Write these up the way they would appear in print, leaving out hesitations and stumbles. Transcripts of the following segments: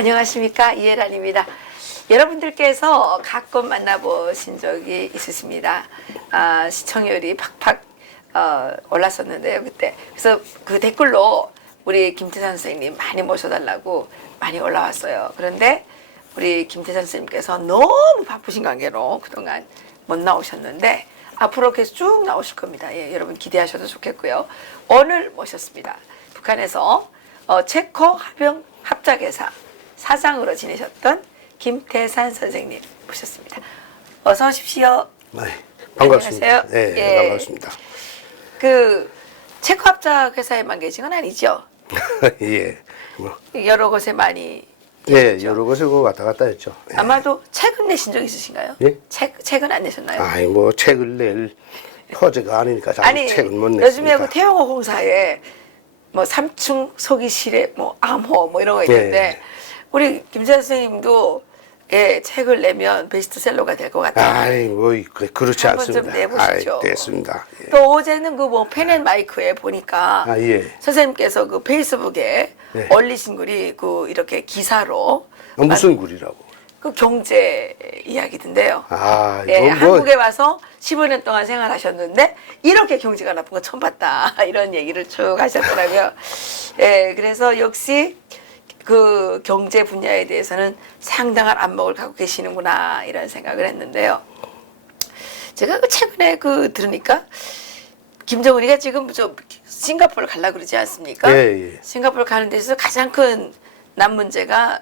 안녕하십니까, 이혜란입니다. 여러분들께서 가끔 만나보신 적이 있으십니다. 시청률이 팍팍 올랐었는데요, 그때. 그래서 그 댓글로 우리 김태산 선생님 많이 모셔달라고 많이 올라왔어요. 그런데 우리 김태산 선생님께서 너무 바쁘신 관계로 그동안 못 나오셨는데 앞으로 계속 쭉 나오실 겁니다. 예, 여러분 기대하셔도 좋겠고요. 오늘 모셨습니다. 북한에서 체코 합영 합작회사 사장으로 지내셨던 김태산 선생님 모셨습니다. 어서 오십시오. 네, 반갑습니다. 안녕하세요. 네, 예. 반갑습니다. 그 체코 합작회사에만 계신 건 아니죠? 예, 뭐, 여러 곳에 많이 예, 계셨죠? 여러 곳에 그 왔다 갔다 했죠. 예. 아마도 책은 내신 적 있으신가요? 예? 책은 안 내셨나요? 아이 뭐 책을 낼 허제가 아니니까 잘 아니, 책은 못 요즘에 냈습니다. 그 태영호 공사에 뭐 3층 소기실에 뭐 암호 뭐 이런 거 있는데 예. 우리 김재현 선생님도 예, 책을 내면 베스트셀러가 될 것 같아요. 아이 뭐 그렇지 한번 좀 않습니다. 내보시죠. 됐습니다. 예. 또 어제는 그 뭐 펜앤마이크에 보니까 아, 예. 선생님께서 그 페이스북에 네. 올리신 글이 그 이렇게 기사로 무슨 글이라고? 그 경제 이야기던데요. 아, 예, 이거 뭐 한국에 와서 15년 동안 생활하셨는데 이렇게 경제가 나쁜 거 처음 봤다 이런 얘기를 쭉 하셨더라고요. 예, 그래서 역시 그 경제 분야에 대해서는 상당한 안목을 갖고 계시는구나 이런 생각을 했는데요. 제가 그 최근에 그 들으니까 김정은이가 지금 저 싱가포르 가려고 그러지 않습니까? 예, 예. 싱가포르 가는 데서 가장 큰 난 문제가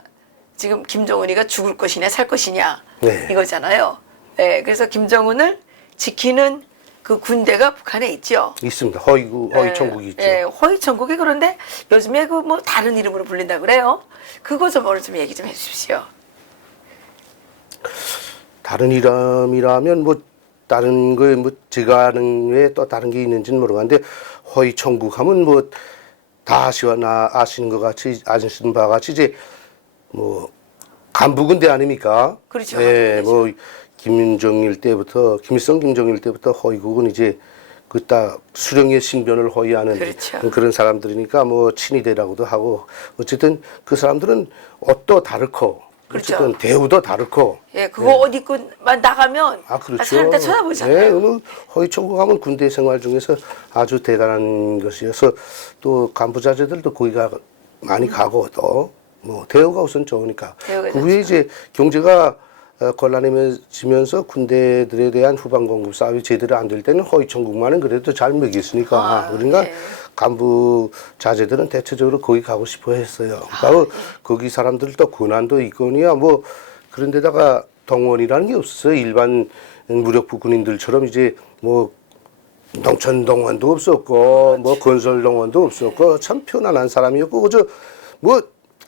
지금 김정은이가 죽을 것이냐 살 것이냐 네. 이거잖아요. 예, 그래서 김정은을 지키는 그 군대가 북한에 있죠. 있습니다. 허위 천국이 있죠. 예, 허위천국이 그런데 요즘에 그 뭐 다른 이름으로 불린다 그래요. 그거 좀 오늘 좀 얘기 좀 해주십시오. 다른 이름이라면 뭐 다른 거에 뭐 제가 아는 외에 또 다른 게 있는지는 모르겠는데 허위 천국하면 뭐 다 아시는 것 같이 아시는 바와 같이 이제 뭐 간부군대 아닙니까? 그렇죠. 예, 간부군대죠. 뭐 김정일 때부터 김일성 김정일 때부터 허위국은 이제 그딱 수령의 신변을 허위하는 그렇죠. 그런 사람들이니까 뭐 친위대라고도 하고 어쨌든 그 사람들은 옷도 다르고 그렇죠. 어쨌든 대우도 다르고 예, 그거 옷 입고만 나가면 그렇죠. 사람들 쳐다보잖아요. 네, 뭐 허위천국하면 군대 생활 중에서 아주 대단한 것이어서 또 간부자제들도 거기가 많이 가고 또 뭐 대우가 우선 좋으니까 대우가 그 후에 이제 경제가 곤란해지면서 군대들에 대한 후방 공급 사업이 제대로 안 될 때는 허위천국만은 그래도 잘 먹였으니까 그러니까 네. 간부 자제들은 대체적으로 거기 가고 싶어 했어요. 그리고 거기 사람들도 권한도 있거니와 뭐 그런 데다가 동원이라는 게 없었어요. 일반 무력부 군인들처럼 이제 뭐 농촌 동원도 없었고 뭐 건설 동원도 없었고 참 편안한 사람이었고 그저 뭐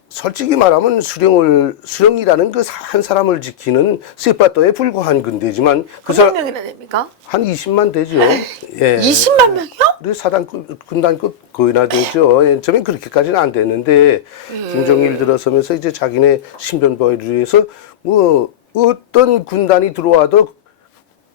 솔직히 말하면 수령이라는 그 한 사람을 지키는 세파도에 불과한 군대지만 그 몇 사람 명이나 됩니까? 한 20만 되죠. 예. 20만 명이요? 우리 사단급 군단급 거의나 되죠. 예, 처음엔 그렇게까지는 안 됐는데 김정일 들어서면서 이제 자기네 신변 보호를 위해서 뭐 어떤 군단이 들어와도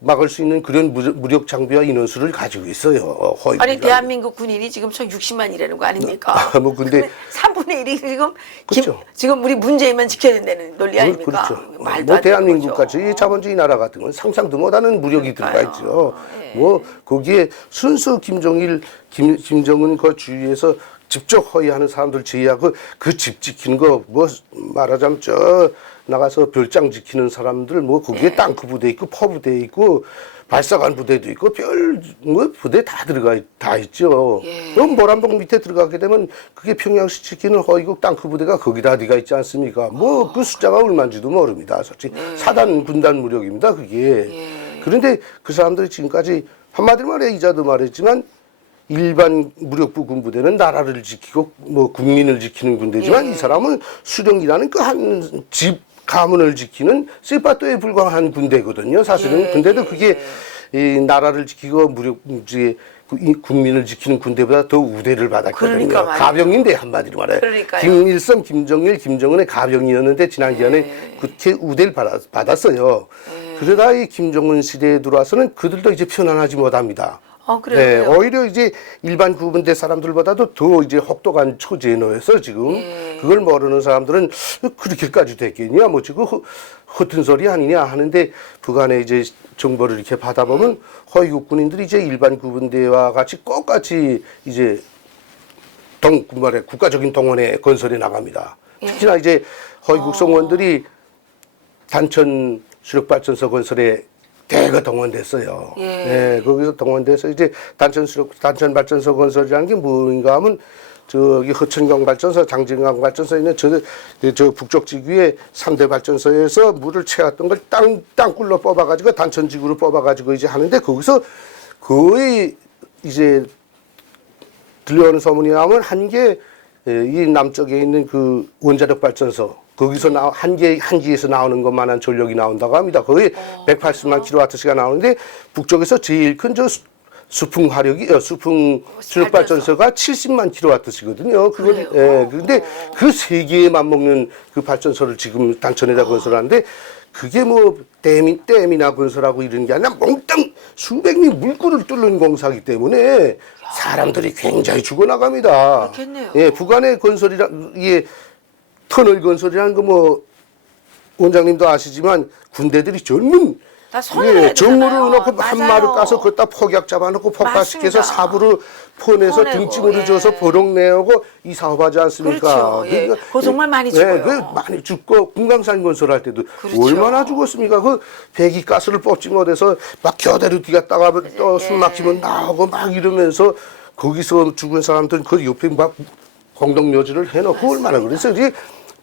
막을 수 있는 그런 무력 장비와 인원수를 가지고 있어요. 아니 대한민국 군인이 지금 총 60만이라는 거 아닙니까? 뭐 근데 3분의 1이 지금 그렇죠. 지금 우리 문재인만 지켜야 된다는 논리 아닙니까? 그렇죠. 말도 뭐 안 되는 대한민국 거죠. 같이 자본주의 나라 같은 건 상상도 못하는 무력이 들어가 그러니까요. 있죠. 예. 뭐 거기에 순수 김정은 그 주위에서 직접 허위하는 사람들 제외하고 그 집 지키는 거 뭐 말하자면 저 나가서 별장 지키는 사람들 뭐 거기에 땅크 부대 있고 퍼 부대 있고 발사관 부대도 있고 별 뭐 부대 다 있죠. 예. 그럼 모란봉 밑에 들어가게 되면 그게 평양시 지키는 허위국 땅크 부대가 거기다 어디가 있지 않습니까? 뭐 그 숫자가 얼마인지도 모릅니다. 솔직히 사단 군단 무력입니다. 그게. 그런데 그 사람들이 지금까지 한마디로 말해 이자도 말했지만 일반 무력부 군부대는 나라를 지키고 뭐 국민을 지키는 군대지만 이 사람은 수령이라는 그 한 집 가문을 지키는 세파토에 불과한 군대거든요. 사실은 근데도 그게 이 나라를 지키고 무력주의 국민을 지키는 군대보다 더 우대를 받았거든요. 그러니까 말이죠. 가병인데 한마디로 말해. 그러니까요. 김일성, 김정일, 김정은의 가병이었는데 지난 기간에 그렇게 우대를 받았어요. 그러다 이 김정은 시대에 들어와서는 그들도 이제 편안하지 못합니다. 그래요. 네, 그래요. 오히려 이제 일반 구분대 사람들보다도 더 이제 혹독한 처지에 놓여서 지금 그걸 모르는 사람들은 그렇게까지 됐겠냐, 뭐 지금 허튼 소리 아니냐 하는데 북한의 이제 정보를 이렇게 받아보면 허위국 군인들이 이제 일반 구분대와 같이 똑같이 이제 말에 국가적인 동원에 건설에 나갑니다. 특히나 이제 허위국 성원들이 단천 수력발전소 건설에 대거 동원됐어요. 예, 거기서 동원돼서 이제 단천 발전소 건설이라는 게 뭔가 하면 저기 허천강 발전소, 장진강 발전소에 있는 저 북쪽 지구의 3대 발전소에서 물을 채웠던 걸 땅굴로 뽑아가지고 단천지구로 뽑아가지고 이제 하는데 거기서 거의 이제 들려오는 소문이 나오면 한 개 이 남쪽에 있는 그 원자력 발전소 거기서 한기에서 나오는 것만한 전력이 나온다고 합니다. 거의 180만 킬로와트시가 나오는데 북쪽에서 제일 큰 저 수풍 수력 발전소가 70만 킬로와트시거든요. 그걸 그런데 그 세 개에 맞먹는 그 발전소를 지금 단천에다 건설하는데 그게 뭐 댐이나 건설하고 이런 게 아니라 몽땅 수백 리 물굴을 뚫는 공사이기 때문에 사람들이 굉장히 죽어나갑니다. 그렇겠네요. 예, 북한의 이게 터널 건설이라는 거 뭐 원장님도 아시지만 군대들이 젊은 다 손으로 해야 정무를 되잖아요. 놓고 맞아요. 한 마루 까서 거기다 폭약 잡아놓고 폭파시켜서 맞습니다. 사부로 포내서 포내고, 등짐으로 줘서 버럭 내오고 이 사업하지 않습니까? 그렇죠. 예. 그거 정말 많이 죽어요. 그 많이 죽고 금강산 건설할 때도 그렇죠. 얼마나 죽었습니까? 그 배기가스를 뽑지 못해서 막 교대로 뛰었다가 또 숨 막히면 나오고 막 이러면서 거기서 죽은 사람들은 그 옆에 막 공동묘지를 해놓고 얼마나 그랬어요.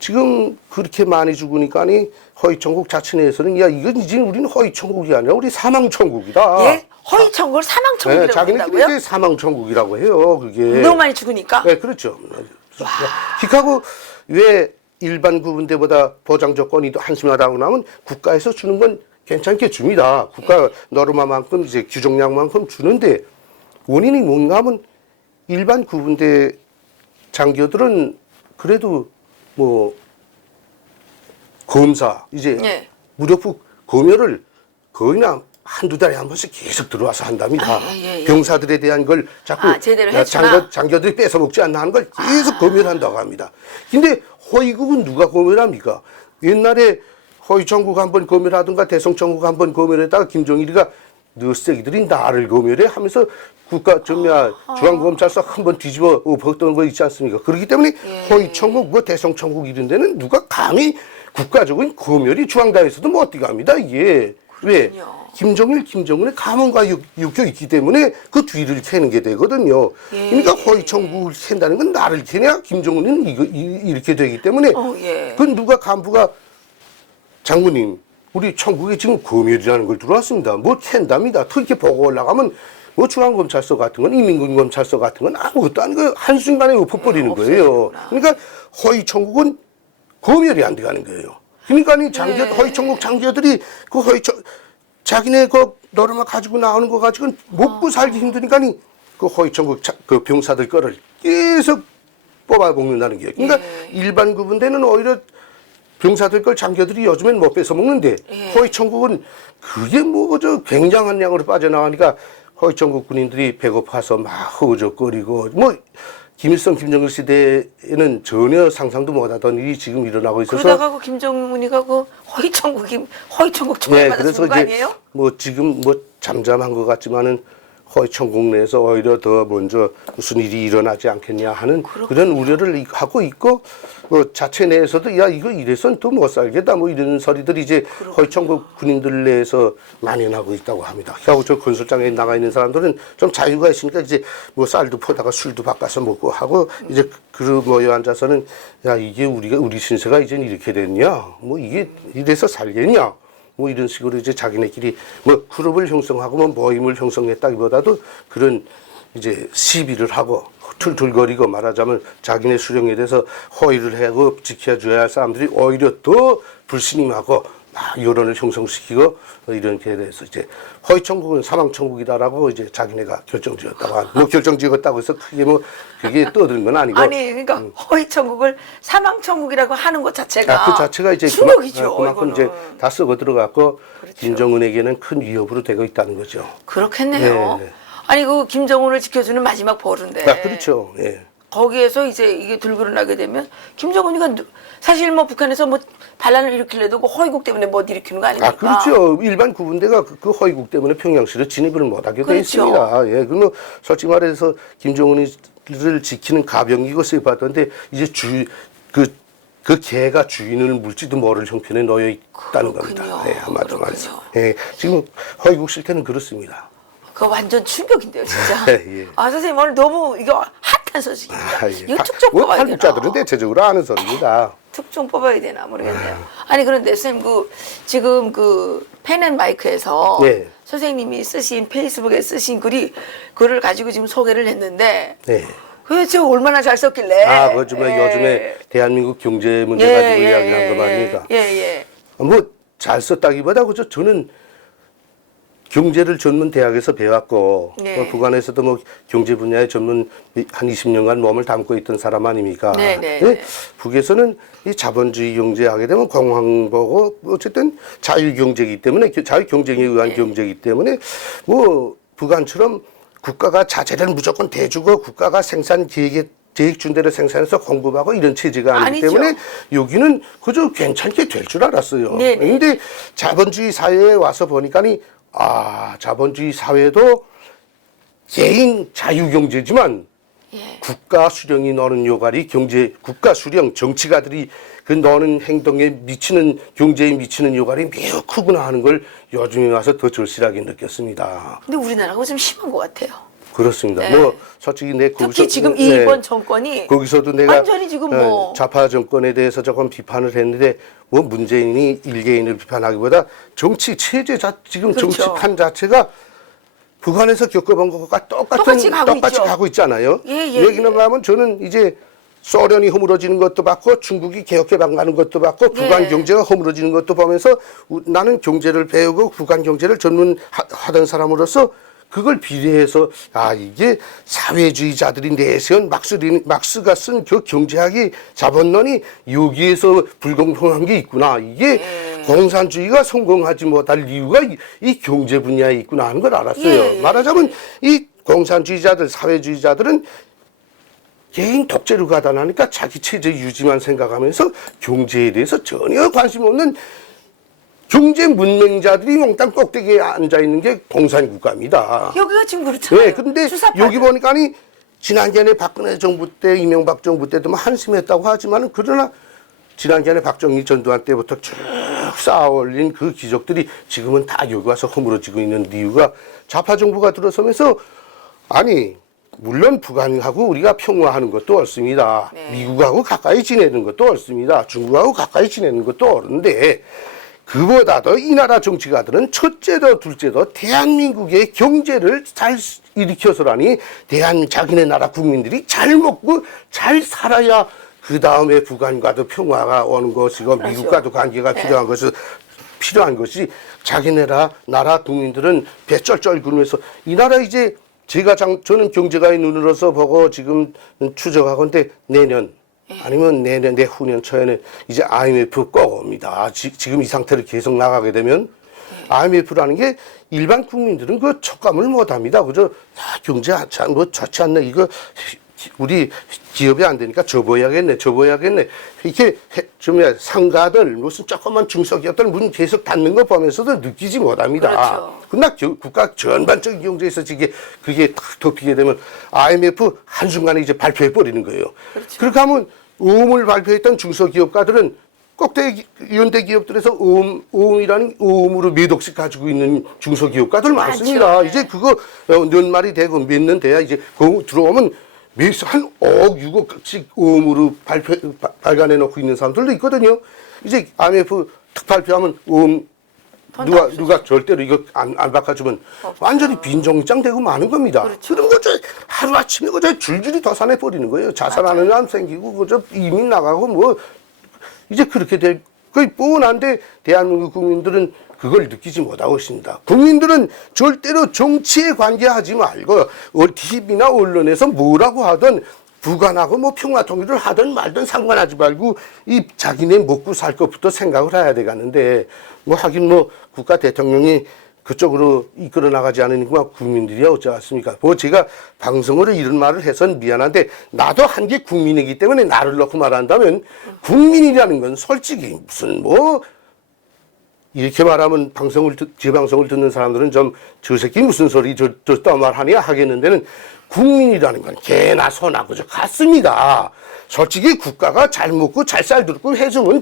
지금 그렇게 많이 죽으니까니 허위천국 자체 내에서는 야 이건 이제 우리는 허위천국이 아니라 우리 사망천국이다. 예? 허위천국을 사망천국이라고 자기네들이 한다고요? 이제 사망천국이라고 해요. 그게 너무 많이 죽으니까? 네, 그렇죠. 기카고 왜 일반 구분대보다 보장 조건이 더 한심하다고 나면 국가에서 주는 건 괜찮게 줍니다. 국가 노르마만큼 이제 규정량만큼 주는데 원인이 뭔가 하면 일반 구분대 장교들은 그래도 뭐 검사 이제 무력부 검열을 거의 한두 달에 한 번씩 계속 들어와서 한답니다. 병사들에 대한 걸 자꾸 제대로 해주나? 장교들이 뺏어먹지 않나 하는 걸 계속 검열한다고 합니다. 근데 허위국은 누가 검열합니까? 옛날에 허위천국 한번 검열하든가 대성천국 한번 검열했다가 김정일이가 너 새끼들이 나를 검열해 하면서 중앙검찰서 한번 뒤집어 엎었던 거 있지 않습니까? 그렇기 때문에 허위천국, 뭐 대성천국 이런 데는 누가 감히 국가적인 검열이 중앙당에서도 못 뛰갑니다. 이게 왜? 김정은의 감언과 엮여 있기 때문에 그 뒤를 캐는 게 되거든요. 그러니까 허위천국을 캔다는 건 나를 캐냐? 김정은은 이렇게 되기 때문에 그건 누가 간부가 장군님 우리 천국에 지금 검열이라는 걸 들어왔습니다. 뭐 캔답니다. 특히 보고 올라가면 뭐 중앙검찰서 같은 건 인민군검찰서 같은 건 아무것도 아니고 한순간에 엎어버리는 거예요. 그러니까 허위천국은 검열이 안 돼가는 거예요. 그러니까 허위천국 장교들이 그 자기네 그 노르마 가지고 나오는 거 가지고는 먹고 살기 힘드니까 그 허위천국 그 병사들 거를 계속 뽑아먹는다는 거예요. 그러니까 일반 구분대는 오히려 병사들 걸 장교들이 요즘엔 못 뺏어 먹는데 허위천국은 그게 뭐 저 굉장한 양으로 빠져나가니까 허위천국 군인들이 배고파서 막 허우적거리고 뭐 김일성, 김정일 시대에는 전혀 상상도 못하던 일이 지금 일어나고 있어서 그러다가 그 김정은이가 그 허위천국 총알 받았을 거 아니에요? 뭐 지금 뭐 잠잠한 것 같지만은 허위천국 내에서 오히려 더 먼저 무슨 일이 일어나지 않겠냐 하는 그런 우려를 하고 있고 뭐 자체 내에서도 야 이거 이래선 더 못 살겠다 뭐 이런 소리들이 이제 허위천국 군인들 내에서 만연하고 있다고 합니다. 하고 저 건설장에 나가 있는 사람들은 좀 자유가 있으니까 이제 뭐 쌀도 퍼다가 술도 바꿔서 먹고 하고 이제 그 모여 앉아서는 야 이게 우리 신세가 이제 이렇게 됐냐 뭐 이게 이래서 살겠냐 뭐 이런 식으로 이제 자기네끼리 뭐 그룹을 형성하고 뭐 모임을 형성했다기보다도 그런 이제 시비를 하고 툴툴거리고 말하자면 자기네 수령에 대해서 호의를 하고 지켜줘야 할 사람들이 오히려 더 불신임하고 막 여론을 형성시키고 이렇게 돼서 이제 허위천국은 사망천국이다라고 이제 자기네가 결정지었다고 뭐 결정지었다고 해서 크게 뭐 그게 떠드는 건 아니고 아니 그러니까 허위천국을 사망천국이라고 하는 것 자체가 그 자체가 이제 충격이죠. 그만큼 이제 다 썩어 들어갔고 김정은에게는 큰 위협으로 되고 있다는 거죠. 그렇겠네요. 아니 그 김정은을 지켜주는 마지막 보루인데. 그렇죠. 예. 거기에서 이제 이게 들그러나게 되면 김정은이가 사실 뭐 북한에서 뭐 반란을 일으키려도 그 허위국 때문에 못 일으키는 거 아닙니까? 아, 그렇죠. 일반 구분대가 그 허위국 때문에 평양시로 진입을 못하게 돼 그렇죠. 있습니다. 예, 그러면 솔직히 말해서 김정은이를 지키는 가병이고 세봤던데 이제 그 개가 주인을 물지도 모를 형편에 놓여 있다는 겁니다. 예, 한마디로 말해서. 예, 지금 허위국 실태는 그렇습니다. 그거 완전 충격인데요, 진짜. 예. 아, 선생님 오늘 너무 이거 핫한 소식입니다. 아, 예. 이거 특종 뽑아야 되나? 한국자들은 대체적으로 아는 소리입니다. 특종 뽑아야 되나 모르겠네요. 아니 그런데 선생님 지금 펜앤마이크에서 네. 선생님이 쓰신 페이스북에 쓰신 글을 가지고 지금 소개를 했는데 네. 그게 제가 얼마나 잘 썼길래? 아, 그 요즘에 대한민국 경제 문제 가지고 이야기한 거 말입니까? 예. 뭐 잘 썼다기보다 그죠. 저는 경제를 전문 대학에서 배웠고 네. 북한에서도 뭐 경제 분야에 전문 한 20년간 몸을 담고 있던 사람 아닙니까? 네. 북에서는 이 자본주의 경제 하게 되면 공황보고 어쨌든 자유 경제이기 때문에 자유 경쟁에 의한 경제이기 때문에 뭐 북한처럼 국가가 자재를 무조건 대주고 국가가 생산 계획 준대로 생산해서 공급하고 이런 체제가 아니기 아니죠. 때문에 여기는 그저 괜찮게 될 줄 알았어요. 네네. 근데 자본주의 사회에 와서 보니까니 자본주의 사회도 개인 자유경제지만 국가 수령이 노는 요갈이 국가 수령 정치가들이 그 노는 행동에 미치는 경제에 미치는 요갈이 매우 크구나 하는 걸 요즘에 와서 더 절실하게 느꼈습니다. 근데 우리나라가 좀 심한 것 같아요. 그렇습니다. 네. 뭐 솔직히 특히 지금 이번 정권이 거기서도 내가 완전히 지금 뭐 좌파 정권에 대해서 조금 비판을 했는데 뭐 문재인이 일개인을 비판하기보다 정치 체제 지금 그렇죠. 정치판 자체가 북한에서 겪어본 것과 똑같이 가고 있잖아요. 예. 얘기는 가면 저는 이제 소련이 허물어지는 것도 봤고 중국이 개혁해방 가는 것도 봤고 북한 경제가 허물어지는 것도 보면서 나는 경제를 배우고 북한 경제를 전문하던 사람으로서 그걸 비례해서 이게 사회주의자들이 내세운 막스가 쓴 그 경제학이 자본론이 여기에서 불공평한 게 있구나. 이게 공산주의가 성공하지 못할 이유가 이 경제 분야에 있구나 하는 걸 알았어요. 말하자면 이 공산주의자들, 사회주의자들은 개인 독재로 가다 나니까 자기 체제 유지만 생각하면서 경제에 대해서 전혀 관심 없는 경제 문맹자들이 몽땅 꼭대기에 앉아 있는 게 공산국가입니다. 여기가 지금 그렇잖아요. 네, 근데 여기 보니까니 지난번에 박근혜 정부 때, 이명박 정부 때도 뭐 한심했다고 하지만은 그러나 지난번에 박정희 전두환 때부터 쭉 쌓아올린 그 기적들이 지금은 다 여기 와서 허물어지고 있는 이유가 좌파 정부가 들어서면서 물론 북한하고 우리가 평화하는 것도 옳습니다. 미국하고 가까이 지내는 것도 옳습니다. 중국하고 가까이 지내는 것도 옳은데 그보다도 이 나라 정치가들은 첫째도 둘째도 대한민국의 경제를 잘 일으켜서라니 자기네 나라 국민들이 잘 먹고 잘 살아야 그 다음에 북한과도 평화가 오는 것이고 미국과도 관계가 필요한 것이 자기네 나라 국민들은 배 쩔쩔 굴면서 이 나라 이제 저는 경제가의 눈으로서 보고 지금 추적하건데 내년 아니면 내후년 초에는 이제 IMF 꼭 옵니다. 지금 이 상태를 계속 나가게 되면 IMF라는 게 일반 국민들은 그 촉감을 못 합니다. 그저 경제 뭐 좋지 않네. 이거 우리 기업이 안 되니까 접어야겠네. 이렇게 상가들 무슨 조그만 중소기업들 문 계속 닫는 거 보면서도 느끼지 못합니다. 그러나 국가 전반적인 경제에서 그게 탁 덮이게 되면 IMF 한순간에 이제 발표해 버리는 거예요. 그렇게 하면 어음을 발표했던 중소기업가들은 꼭대기 연대 기업들에서 어음이라는 어음으로 몇 억씩 가지고 있는 중소기업가들 많습니다. 이제 그거 연말이 되고 몇 년 돼야 이제 들어오면 한 5억, 6억씩 어음으로 발간해 놓고 있는 사람들도 있거든요. 이제 IMF 특발표하면 누가 절대로 이거 안 바꿔주면 완전히 빈정장 되고 마는 겁니다. 그런 거죠. 하루아침에 그저 줄줄이 더산해 버리는 거예요. 자살하는 사람 생기고 그저 이민 나가고 뭐 이제 그렇게 될 거의 뻔한데 대한민국 국민들은 그걸 느끼지 못하고 있습니다. 국민들은 절대로 정치에 관계하지 말고 TV나 언론에서 뭐라고 하든 북한하고 뭐 평화 통일을 하든 말든 상관하지 말고 이 자기네 먹고 살 것부터 생각을 해야 되겠는데 뭐 하긴 뭐 국가 대통령이 그쪽으로 이끌어 나가지 않으니까 국민들이 어쩌겠습니까? 뭐 제가 방송으로 이런 말을 해선 미안한데 나도 한 게 국민이기 때문에 나를 놓고 말한다면 국민이라는 건 솔직히 무슨 뭐 이렇게 말하면 제 방송을 듣는 사람들은 좀 저 새끼 무슨 소리 저 말하냐 하겠는데는 국민이라는 건 개나 소나 그저 같습니다. 솔직히 국가가 잘 먹고 잘 살도록 해주면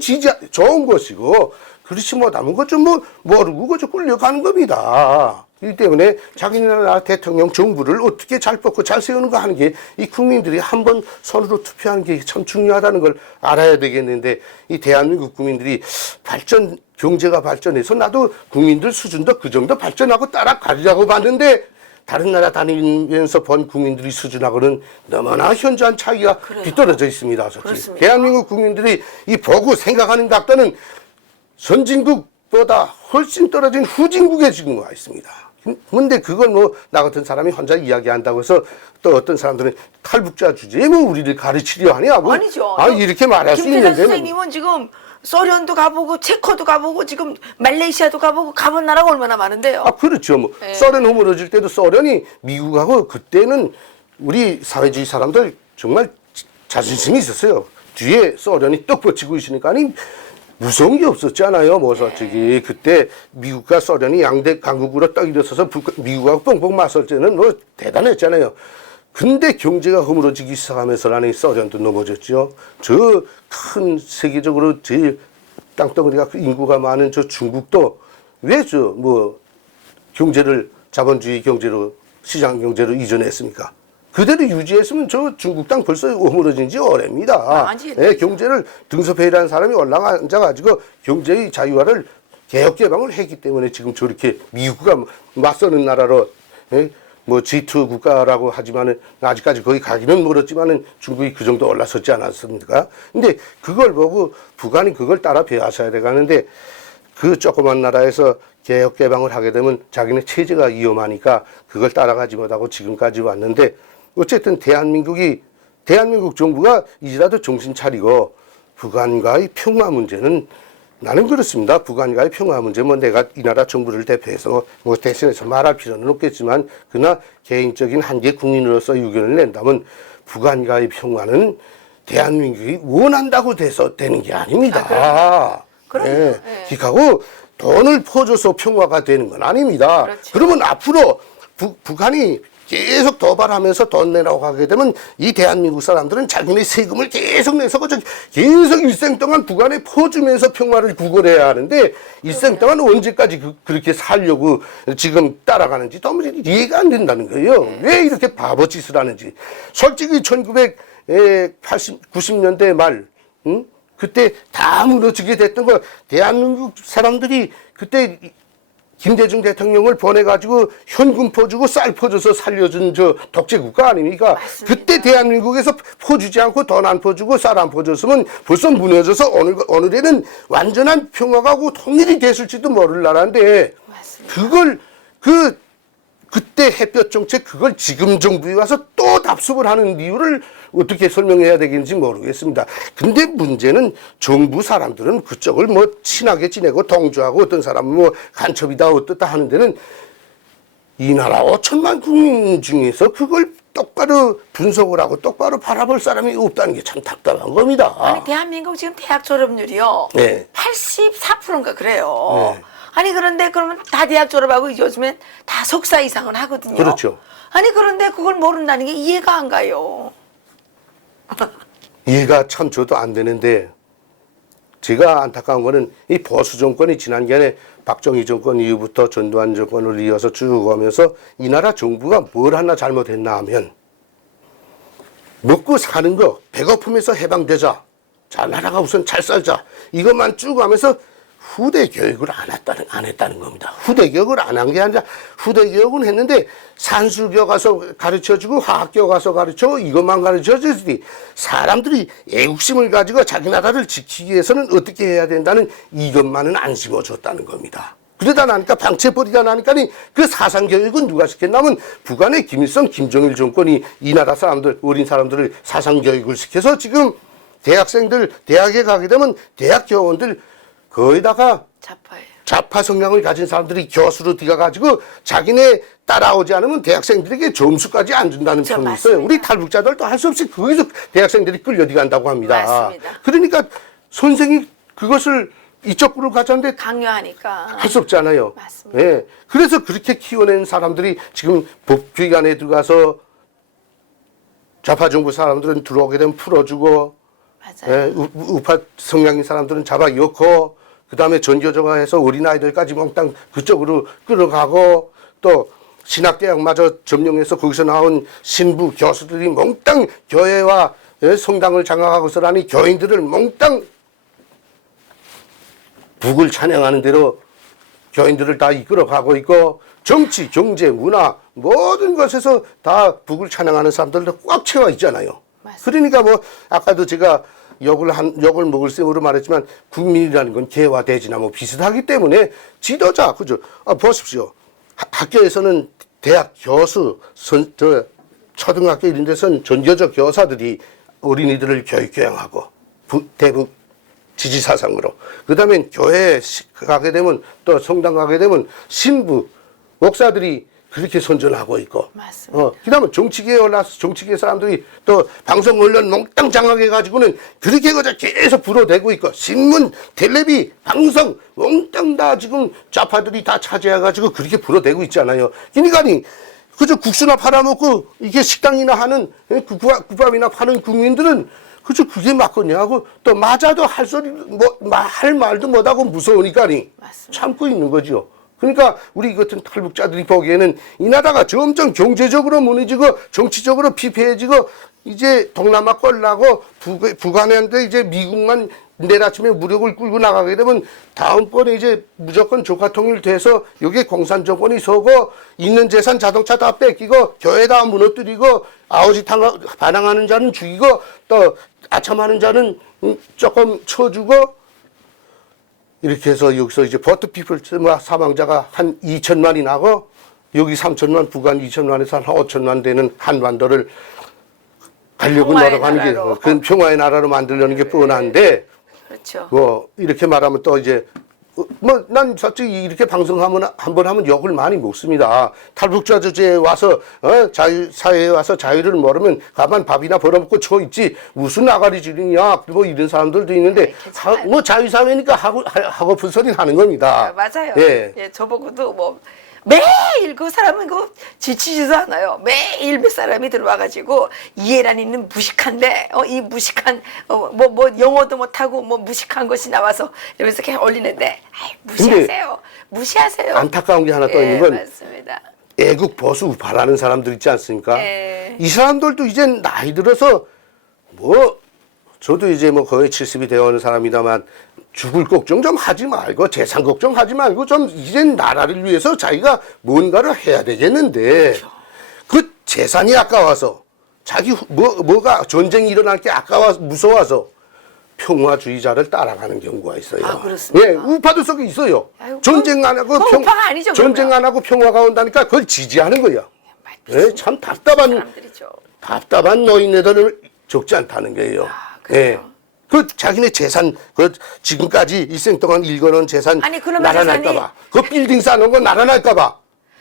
좋은 것이고 그렇지 못하면 그저 뭐 모르고 그저 끌려가는 겁니다. 이 때문에 자기네나라 대통령 정부를 어떻게 잘 뽑고 잘 세우는가 하는 게 이 국민들이 한번 손으로 투표하는 게 참 중요하다는 걸 알아야 되겠는데 이 대한민국 국민들이 경제가 발전해서 나도 국민들 수준도 그 정도 발전하고 따라가려고 봤는데 다른 나라 다니면서 본 국민들이 수준하고는 너무나 현저한 차이가 뒤떨어져 있습니다. 솔직히. 대한민국 국민들이 이 보고 생각하는 각도는 선진국보다 훨씬 떨어진 후진국에 지금 와 있습니다. 근데 그걸 뭐 나 같은 사람이 혼자 이야기한다고 해서 또 어떤 사람들은 탈북자 주제에 뭐 우리를 가르치려 하냐 뭐. 아니죠. 이렇게 말할 수 김태사 있는데 선생님은 지금 소련도 가보고 체코도 가보고 지금 말레이시아도 가보고 가본 나라가 얼마나 많은데요. 그렇죠. 뭐 소련 허물어질 때도 소련이 미국하고 그때는 우리 사회주의 사람들 정말 자존심이 있었어요. 뒤에 소련이 떡 버치고 있으니까 아니 무서운 게 없었잖아요. 뭐 솔직히 그때 미국과 소련이 양대 강국으로 떡 일어서서 미국하고 뻥뻥 맞설 때는 뭐 대단했잖아요. 근데 경제가 허물어지기 시작하면서라니 소련도 넘어졌죠. 저 큰 세계적으로 제일 땅덩어리가 인구가 많은 저 중국도 왜 경제를 자본주의 경제로 시장 경제로 이전했습니까? 그대로 유지했으면 저 중국 땅 벌써 허물어진 지 오래입니다. 경제를 등소패이라는 사람이 올라앉아가지고 경제의 자유화를 개혁 개방을 했기 때문에 지금 저렇게 미국과 맞서는 나라로 뭐 G2 국가라고 하지만은 아직까지 거기 가기는 멀었지만은 중국이 그 정도 올라섰지 않았습니까? 근데 그걸 보고 북한이 그걸 따라 배워서야 돼가는데 그 조그만 나라에서 개혁 개방을 하게 되면 자기네 체제가 위험하니까 그걸 따라가지 못하고 지금까지 왔는데 어쨌든 대한민국 정부가 이제라도 정신 차리고 북한과의 평화 문제는 나는 그렇습니다. 북한과의 평화 문제 뭐 내가 이 나라 정부를 대표해서 뭐 대신해서 말할 필요는 없겠지만 그러나 개인적인 한계 국민으로서 의견을 낸다면 북한과의 평화는 대한민국이 원한다고 돼서 되는 게 아닙니다. 기하고 돈을 퍼줘서 평화가 되는 건 아닙니다. 그렇죠. 그러면 앞으로 북한이 계속 도발하면서 돈 내라고 하게 되면 이 대한민국 사람들은 자기네 세금을 계속 내서 계속 일생 동안 북한에 퍼주면서 평화를 구걸해야 하는데 일생 동안 언제까지 그렇게 살려고 지금 따라가는지 도무지 이해가 안 된다는 거예요. 왜 이렇게 바보짓을 하는지. 솔직히 90년대 말 그때 다 무너지게 됐던 거 대한민국 사람들이 그때 김대중 대통령을 보내가지고 현금 퍼주고 쌀 퍼줘서 살려준 저 독재국가 아닙니까? 맞습니다. 그때 대한민국에서 퍼주지 않고 돈 안 퍼주고 쌀 안 퍼줬으면 벌써 무너져서 오늘에는 완전한 평화가 하고 통일이 됐을지도 모를 나라인데 그걸 그때 햇볕 정책 그걸 지금 정부에 와서 또 답습을 하는 이유를 어떻게 설명해야 되겠는지 모르겠습니다. 근데 문제는 정부 사람들은 그쪽을 뭐 친하게 지내고 동조하고 어떤 사람은 뭐 간첩이다 어떻다 하는 데는 이 나라 5천만 국민 중에서 그걸 똑바로 분석을 하고 똑바로 바라볼 사람이 없다는 게 참 답답한 겁니다. 아니 대한민국 지금 대학 졸업률이요. 84%인가 그래요. 아니 그런데 그러면 다 대학 졸업하고 요즘엔 다 석사 이상은 하거든요. 그렇죠. 아니 그런데 그걸 모른다는 게 이해가 안 가요. 이해가 참 저도 안 되는데 제가 안타까운 거는 이 보수 정권이 지난번에 박정희 정권 이후부터 전두환 정권을 이어서 쭉 오면서 이 나라 정부가 뭘 하나 잘못했나 하면 먹고 사는 거 배고픔에서 해방되자. 자 나라가 우선 잘 살자. 이것만 쭉 하면서 후대 교육을 안 했다는 겁니다. 후대 교육을 안 한 게 아니라 후대 교육은 했는데 산수교 가서 가르쳐주고 화학교 가서 가르쳐 이것만 가르쳐주지 사람들이 애국심을 가지고 자기 나라를 지키기 위해서는 어떻게 해야 된다는 이것만은 안 심어줬다는 겁니다. 그러다 나니까 방채버리다 나니까 그 사상교육은 누가 시켰냐면 북한의 김일성, 김정일 정권이 이 나라 사람들, 어린 사람들을 사상교육을 시켜서 지금 대학생들 대학에 가게 되면 대학 교원들 거의다가 자파예요. 좌파 성향을 가진 사람들이 교수로 들어가가지고 자기네 따라오지 않으면 대학생들에게 점수까지 안 준다는 그렇죠, 평이 있어요. 맞습니다. 우리 탈북자들도 할 수 없이 거기서 대학생들이 끌려들어간다고 합니다. 맞습니다. 그러니까 선생이 그것을 이쪽으로 가자는데 강요하니까. 할 수 없잖아요. 맞습니다. 예. 그래서 그렇게 키워낸 사람들이 지금 법규관에 들어가서 좌파 정부 사람들은 들어오게 되면 풀어주고, 맞아요. 예, 우파 성향인 사람들은 잡아 넣고, 그 다음에 전교조가 해서 어린아이들까지 몽땅 그쪽으로 끌어가고, 또 신학대학마저 점령해서 거기서 나온 신부 교수들이 몽땅 교회와 예, 성당을 장악하고서라니 교인들을 몽땅 북을 찬양하는 대로 교인들을 다 이끌어가고 있고, 정치, 경제, 문화 모든 것에서 다 북을 찬양하는 사람들도 꽉 채워 있잖아요. 맞습니다. 그러니까 뭐 아까도 제가 욕을 먹을 셈으로 말했지만 국민이라는 건 개와 돼지나 뭐 비슷하기 때문에 지도자 그죠? 보십시오. 학교에서는 대학 교수, 초등학교 이런 데서는 전교조 교사들이 어린이들을 교육하고 대북 지지 사상으로. 그 다음에 교회에 가게 되면 또 성당 가게 되면 신부, 목사들이 그렇게 선전하고 있고. 맞습니다. 그 다음에 정치계에 올라서 정치계 사람들이 또 방송 언론 몽땅 장악해가지고는 그렇게 그저 계속 불어대고 있고 신문, 텔레비, 방송 몽땅 다 지금 좌파들이 다 차지해가지고 그렇게 불어대고 있잖아요. 그러니까 그저 국수나 팔아먹고 이게 식당이나 하는 국밥이나 파는 국민들은 그저 그게 맞겠냐 하고 또 맞아도 할 소리 할 말도 못하고 무서우니까니 맞습니다. 참고 있는 거죠. 그러니까 우리 같은 탈북자들이 보기에는 이 나라가 점점 경제적으로 무너지고 정치적으로 피폐해지고 이제 동남아 꼴나고 북한한테 이제 미국만 내일 아침에 무력을 끌고 나가게 되면 다음번에 이제 무조건 조카 통일돼서 여기에 공산 정권이 서고 있는 재산 자동차 다 뺏기고 교회 다 무너뜨리고 아버지 반항하는 자는 죽이고 또 아참하는 자는 조금 쳐주고 이렇게 해서 여기서 이제 버트피플 사망자가 한 2천만이 나고 여기 3천만 북한 2천만에서 한 5천만 되는 한반도를 가려고 평화의 노력하는 게 나라로. 그 평화의 나라로 만들려는 게 뻔한데 그렇죠. 뭐 이렇게 말하면 또 이제 뭐 난 솔직히 이렇게 방송하면 한번 하면 욕을 많이 먹습니다. 탈북자 주제에 와서 자유 사회에 와서 자유를 모르면 가만 밥이나 벌어먹고 쳐 있지 무슨 아가리 지르냐 뭐 이런 사람들도 있는데 뭐 자유 사회니까 하고픈 소리 하는 겁니다. 맞아요. 예. 예, 저보고도 뭐 매일 그 사람은 그 지치지도 않아요. 매일 몇 사람이 들어와가지고 이해란 있는 무식한데 이 무식한 뭐 영어도 못하고 뭐 무식한 것이 나와서 이러면서 이렇게 올리는데 무시하세요. 무시하세요. 안타까운 게 하나 또 예, 있는 건 맞습니다. 애국 보수 우파라는 사람들 있지 않습니까? 예. 이 사람들도 이제 나이 들어서 뭐 저도 이제 뭐 거의 70이 되어 오는 사람이다만 죽을 걱정 좀 하지 말고 재산 걱정하지 말고 좀 이젠 나라를 위해서 자기가 뭔가를 해야 되겠는데 그렇죠. 그 재산이 아까워서 자기 뭐가 전쟁이 일어날 게 아까워 무서워서 평화주의자를 따라가는 경우가 있어요. 아, 그렇습니까? 예, 우파도 속에 있어요. 아이고, 전쟁 안 하고 우파가 아니죠, 전쟁 그러면. 안 하고 평화가 온다니까 그걸 지지하는 거야. 예, 참 사람들이죠. 답답한 노인네들을 적지 않다는 거예요. 그래요? 예. 그 자기네 재산, 그 지금까지 일생 동안 일궈놓은 재산 아니, 그러면 날아날까봐, 그 빌딩 쌓아놓은 거 날아날까봐,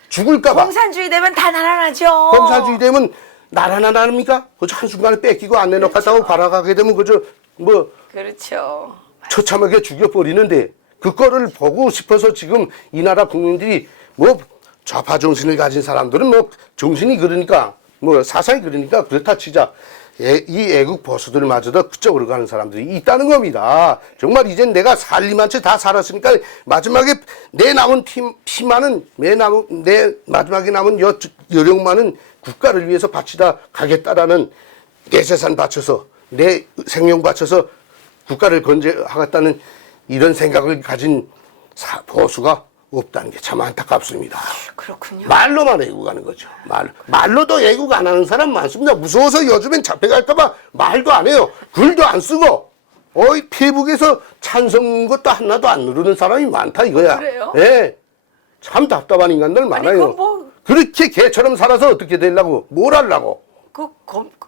죽을까봐. 공산주의 되면 다 날아나죠. 공산주의 되면 날아나랍니까? 그저 한순간에 뺏기고 안 내놓겠다고 발악하게 되면 그저 뭐 그렇죠. 처참하게 죽여버리는데 그거를 보고 싶어서 지금 이 나라 국민들이 뭐 좌파 정신을 가진 사람들은 뭐 정신이 그러니까 뭐 사상이 그러니까 그렇다 치자. 이 애국 보수들마저도 그쪽으로 가는 사람들이 있다는 겁니다. 정말 이젠 내가 살림한 채 다 살았으니까 마지막에 내 남은 피만은 내 마지막에 남은 여력만은 국가를 위해서 바치다 가겠다라는 내 재산 바쳐서 내 생명 바쳐서 국가를 건재하겠다는 이런 생각을 가진 보수가 없다는 게 참 안타깝습니다. 그렇군요. 말로만 애국하는 거죠. 말로도 애국 안 하는 사람 많습니다. 무서워서 요즘엔 잡혀갈까봐 말도 안 해요. 글도 안 쓰고. 페이북에서 찬성 것도 하나도 안 누르는 사람이 많다 이거야. 그래요? 예. 참 답답한 인간들 많아요. 그건 뭐- 그렇게 개처럼 살아서 어떻게 되려고? 뭘 하려고?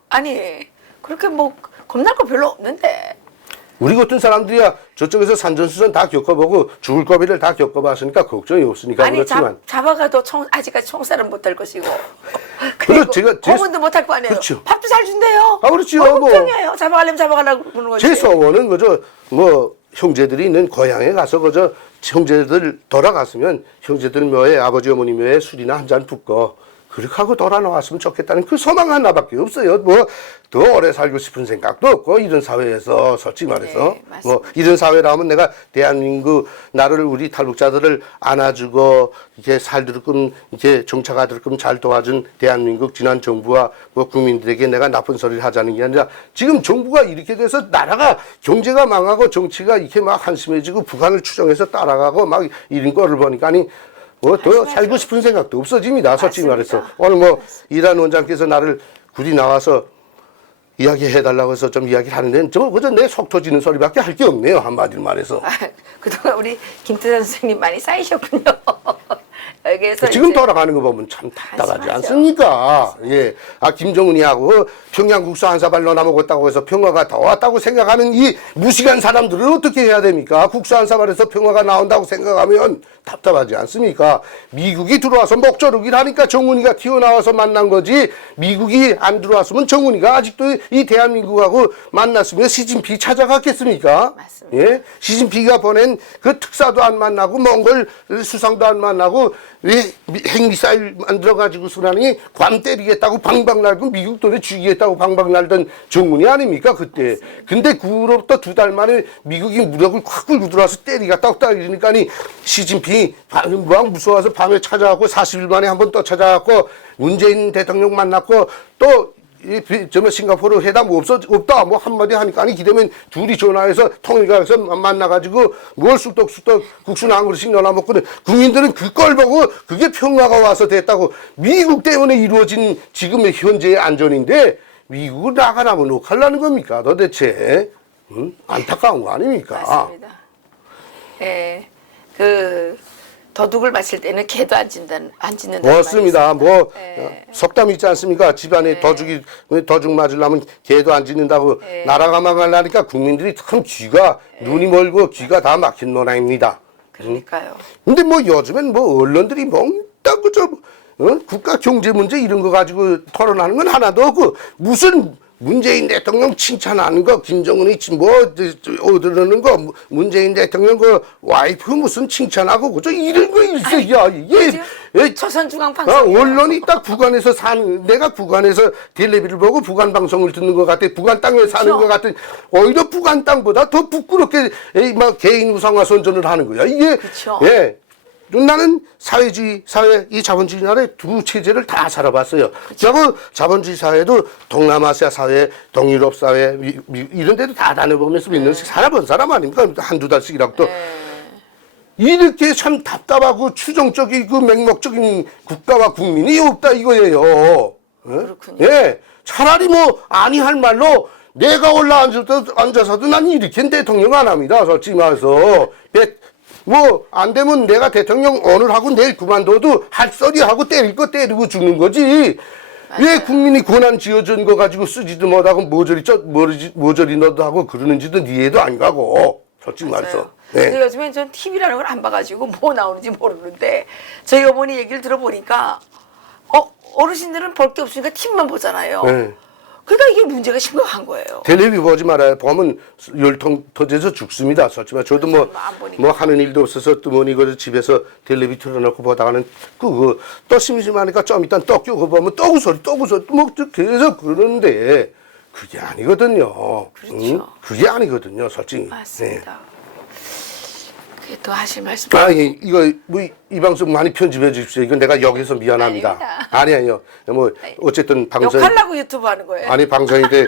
아니 그렇게 뭐 겁날 거 별로 없는데. 우리 같은 사람들이야 저쪽에서 산전수전 다 겪어보고 죽을 거비를 다 겪어봤으니까 걱정이 없으니까 아니 그렇지만. 잡아가도 아직까지 총살은 못할 것이고. 그리고 제가 공원도 못할 거 아니에요. 그렇죠. 밥도 잘 준대요. 아, 그렇지요. 뭐. 걱정이에요. 잡아가려면 잡아가려고 그러는 거지. 제 소원은 그저 뭐 형제들이 있는 고향에 가서 그저 형제들 돌아갔으면 형제들 묘에 아버지 어머니 묘에 술이나 한 잔 붓고 그렇게 하고 돌아 나왔으면 좋겠다는 그 소망 하나밖에 없어요. 뭐 더 오래 살고 싶은 생각도 없고 이런 사회에서 솔직히 말해서 네, 맞습니다. 뭐 이런 사회라면 내가 대한민국 나를 우리 탈북자들을 안아주고 이렇게 살들끔 이렇게 정착하들끔 잘 도와준 대한민국 지난 정부와 뭐 국민들에게 내가 나쁜 소리를 하자는 게 아니라 지금 정부가 이렇게 돼서 나라가 경제가 망하고 정치가 이렇게 막 한심해지고 북한을 추종해서 따라가고 막 이런 거를 보니까 아니 뭐 더 살고 싶은 생각도 없어집니다. 솔직히 말해서 오늘 뭐 이란 원장께서 나를 굳이 나와서 이야기해달라고 해서 좀 이야기를 하는데 저 그저 내 속 터지는 소리밖에 할 게 없네요. 한마디로 말해서. 그동안 우리 김태선 선생님 많이 쌓이셨군요. 여기에서 지금 이제 돌아가는 거 보면 참 답답하지 한심하죠. 않습니까? 예. 아, 김정은이하고 평양 국수 한 사발 넣어 먹었다고 해서 평화가 더 왔다고 생각하는 이 무식한 사람들은 어떻게 해야 됩니까? 국수 한 사발에서 평화가 나온다고 생각하면 답답하지 않습니까? 미국이 들어와서 먹조르기를 하니까 정은이가 튀어나와서 만난 거지 미국이 안 들어왔으면 정은이가 아직도 이 대한민국하고 만났으면 시진핑 찾아갔겠습니까? 맞습니다. 예? 시진핑이가 보낸 그 특사도 안 만나고 몽골 수상도 안 만나고 왜 핵미사일 만들어가지고 수란이 관 때리겠다고 방방 날고 미국 돈에 죽이겠다고 방방 날던 정문이 아닙니까 그때. 근데 그로부터 2달 만에 미국이 무력을 콱 끌고 들어와서 때리겠다고 때리니까 시진핑이 막 무서워서 밤에 찾아갖고 40일 만에 한 번 또 찾아갖고 문재인 대통령 만났고 또 저 싱가포르 회담 없다 뭐 한마디 하니까 아니 기대면 둘이 전화해서 통일가에서 만나가지고 뭘 쑥떡쑥떡 국수나 한 그릇씩 넣어 먹거든. 국민들은 그걸 보고 그게 평화가 와서 됐다고 미국 때문에 이루어진 지금의 현재의 안전인데 미국을 나가라면 어떡하려는 겁니까 도대체. 응? 안타까운 거 아닙니까? 맞습니다. 예, 그 도둑을 맞힐 때는 개도 안 짖는다. 맞습니다. 뭐 예. 속담 있지 않습니까? 집안에 도둑 맞으려면 개도 안 짖는다고 나라가 망하려니까 국민들이 참 귀가 눈이 멀고 귀가 다 막힌 모양입니다. 그러니까요. 근데 뭐 요즘엔 뭐 언론들이 몽땅 그저 국가 경제 문제 이런 거 가지고 토론하는 건 하나도 없고 무슨 문재인 대통령 칭찬하는 거, 김정은이 뭐 얻으려는 거, 문재인 대통령 그 와이프 무슨 칭찬하고 그저 이런 거 있어야 이게 조선중앙방송 언론이 딱 북한에서 내가 북한에서 텔레비를 보고 북한 방송을 듣는 것 같아. 북한 땅에 사는 그렇죠. 것 같은 오히려 북한 땅보다 더 부끄럽게 막 개인 우상화 선전을 하는 거야. 이게 그렇죠. 예. 나는 사회주의 사회, 이 자본주의 나라의 두 체제를 다 살아봤어요. 그리고 자본주의 사회도 동남아시아 사회, 동유럽 사회, 이런 데도 다 다녀보면서 몇 년씩 살아본 사람 아닙니까? 한두 달씩이라고 또. 이렇게 참 답답하고 추정적이고 맹목적인 국가와 국민이 없다 이거예요. 그렇군요. 예. 차라리 뭐 아니 할 말로 내가 앉아서도 난 이렇게 대통령 안 합니다. 솔직히 말해서. 뭐 안 되면 내가 대통령 오늘 하고 내일 그만둬도 할 소리 하고 때릴 거 때리고 죽는 거지. 왜 국민이 권한 지어준 거 가지고 쓰지도 못하고 모조리 너도 하고 그러는지도 이해도 안 가고 솔직히 말해서. 근데 요즘엔 전 TV라는 걸 안 봐가지고 뭐 나오는지 모르는데 저희 어머니 얘기를 들어보니까 어르신들은 볼 게 없으니까 TV만 보잖아요. 네. 그러니까 이게 문제가 심각한 거예요. 텔레비 보지 말아요. 보면 열통 터져서 죽습니다. 솔직히 말 저도 안 보니까. 뭐 하는 일도 없어서 뜨머니 그 집에서 텔레비 틀어놓고 보다가는 또 심심하니까 좀 이따 또 껴고 보면 또 소리 뭐 계속 그러는데 그게 아니거든요. 그렇죠. 응? 그게 아니거든요. 솔직히. 맞습니다. 그게 또 하실 말씀. 이거 뭐 이 방송 많이 편집해 주십시오. 이건 내가 여기서 미안합니다. 아닙니다. 아니요. 뭐 어쨌든 방송 욕하려고 유튜브 하는 거예요. 아니 방송인데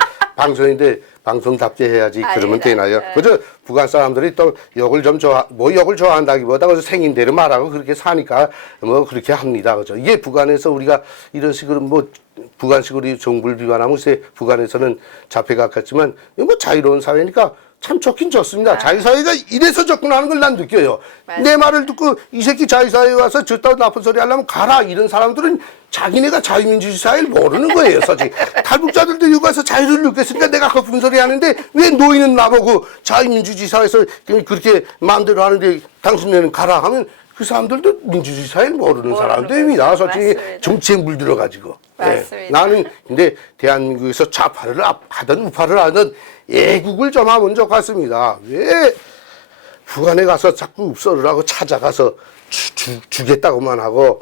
방송답게 해야지 그러면 아닙니다. 되나요? 네. 그저 북한 사람들이 또 욕을 좀 욕을 좋아한다기보다 그래서 생긴 대로 말하고 그렇게 사니까 뭐 그렇게 합니다. 그죠? 이게 북한에서 우리가 이런 식으로 뭐 북한식으로 정부를 비판하면 글쎄 북한에서는 잡혀갔겠지만 뭐 자유로운 사회니까 참 좋긴 좋습니다. 자유사회가 이래서 접근하는 걸 난 느껴요. 맞습니다. 내 말을 듣고 이 새끼 자유사회에 와서 저따 나쁜 소리 하려면 가라. 이런 사람들은 자기네가 자유민주주의 사회를 모르는 거예요, 솔직히. 탈북자들도 여기 와서 자유를 느꼈으니까 내가 거품 소리 하는데 왜 노인은 나보고 자유민주주의 사회에서 그렇게 마음대로 하는데 당신네는 가라 하면 그 사람들도 민주주의 사회를 모르는 사람들입니다. 거죠. 솔직히 맞습니다. 정치에 물들어가지고. 맞습니다. 나는 근데 대한민국에서 좌파를 하든 우파를 하든 애국을 좀 하면 좋겠습니다. 왜 북한에 가서 자꾸 읍소를 하고 찾아가서 주겠다고만 하고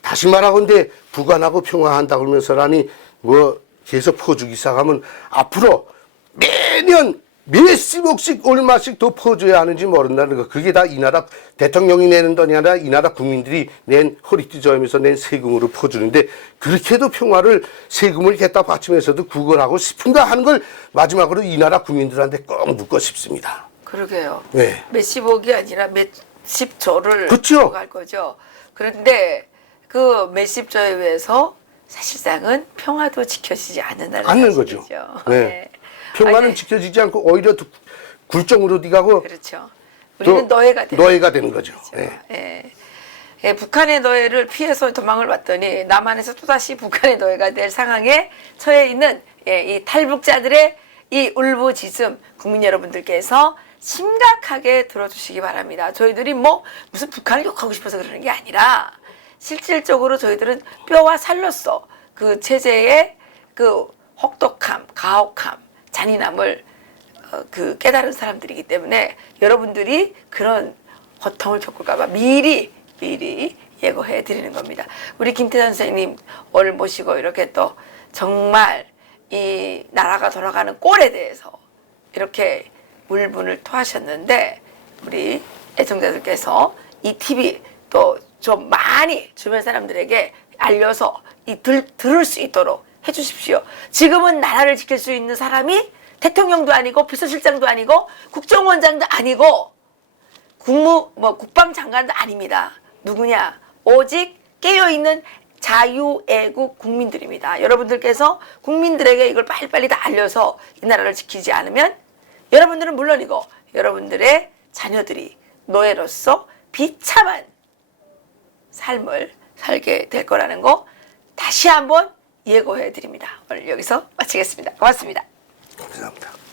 다시 말하건대 북한하고 평화한다고 그러면서라니 뭐 계속 퍼주기 시작하면 앞으로 매년 몇십억씩 얼마씩 더 퍼줘야 하는지 모른다는 거. 그게 다 이 나라 대통령이 내는 돈이 아니라 이 나라 국민들이 낸 허리띠 저으면서 낸 세금으로 퍼주는데 그렇게 해도 평화를 세금을 갖다 바치면서도 구걸하고 싶은가 하는 걸 마지막으로 이 나라 국민들한테 꼭 묻고 싶습니다. 그러게요. 네. 몇십억이 아니라 몇십조를 그쵸. 갈 거죠. 그런데 그 몇십조에 의해서 사실상은 평화도 지켜지지 않는다는 않는 사실이죠. 거죠. 네. 평화는 아니, 지켜지지 않고 오히려 굴종으로 뒤가고 그렇죠. 우리는 또 노예가 되는 거죠. 되죠. 네. 예, 북한의 노예를 피해서 도망을 왔더니 남한에서 또다시 북한의 노예가 될 상황에 처해 있는 이 탈북자들의 이 울부짖음 국민 여러분들께서 심각하게 들어주시기 바랍니다. 저희들이 뭐 무슨 북한을 욕하고 싶어서 그러는 게 아니라 실질적으로 저희들은 뼈와 살로서 그 체제의 그 혹독함, 가혹함, 잔인함을 그 깨달은 사람들이기 때문에 여러분들이 그런 고통을 겪을까봐 미리 예고해 드리는 겁니다. 우리 김태선 선생님 오늘 모시고 이렇게 또 정말 이 나라가 돌아가는 꼴에 대해서 이렇게 울분을 토하셨는데 우리 애청자들께서 이 TV 또 좀 많이 주변 사람들에게 알려서 들을 수 있도록 해주십시오. 지금은 나라를 지킬 수 있는 사람이 대통령도 아니고 비서실장도 아니고 국정원장도 아니고 국방장관도 아닙니다. 누구냐? 오직 깨어있는 자유애국 국민들입니다. 여러분들께서 국민들에게 이걸 빨리빨리 다 알려서 이 나라를 지키지 않으면 여러분들은 물론이고 여러분들의 자녀들이 노예로서 비참한 삶을 살게 될 거라는 거 다시 한번 예고해 드립니다. 오늘 여기서 마치겠습니다. 고맙습니다. 감사합니다.